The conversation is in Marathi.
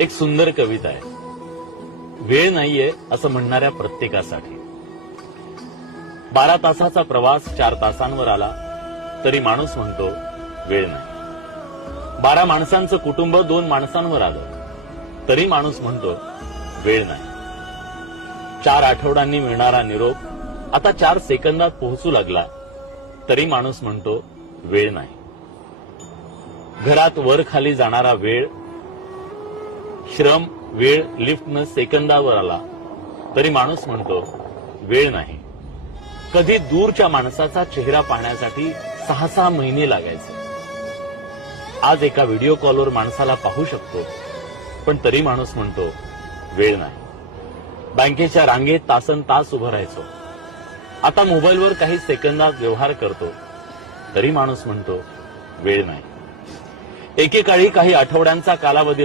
एक सुंदर कविता आहे. वेळ नाहीये असं म्हणणाऱ्या प्रत्येकासाठी. 12 तासाचा प्रवास 4 तासांवर आला तरी माणूस म्हणतो वेळ नाही. 12 माणसांचं कुटुंब 2 माणसांवर आलं तरी माणूस म्हणतो वेळ नाही. 4 आठवड्यांनी मिळणारा निरोप आता 4 सेकंदात पोहोचू लागला तरी माणूस म्हणतो वेळ नाही. घरात वर खाली जाणारा वेळ, श्रम, वेळ लिफ्टनं सेकंदावर आला तरी माणूस म्हणतो वेळ नाही. कधी दूरच्या माणसाचा चेहरा पाहण्यासाठी 6-6 महिने लागायचे. आज एका व्हिडिओ कॉलवर माणसाला पाहू शकतो पण तरी माणूस म्हणतो वेळ नाही. बँकेच्या रांगेत तासनतास उभं राहायचो, आता मोबाईलवर काही सेकंदात व्यवहार करतो तरी माणूस म्हणतो वेळ नाही. एकेकाळी काही आठवड्यांचा कालावधी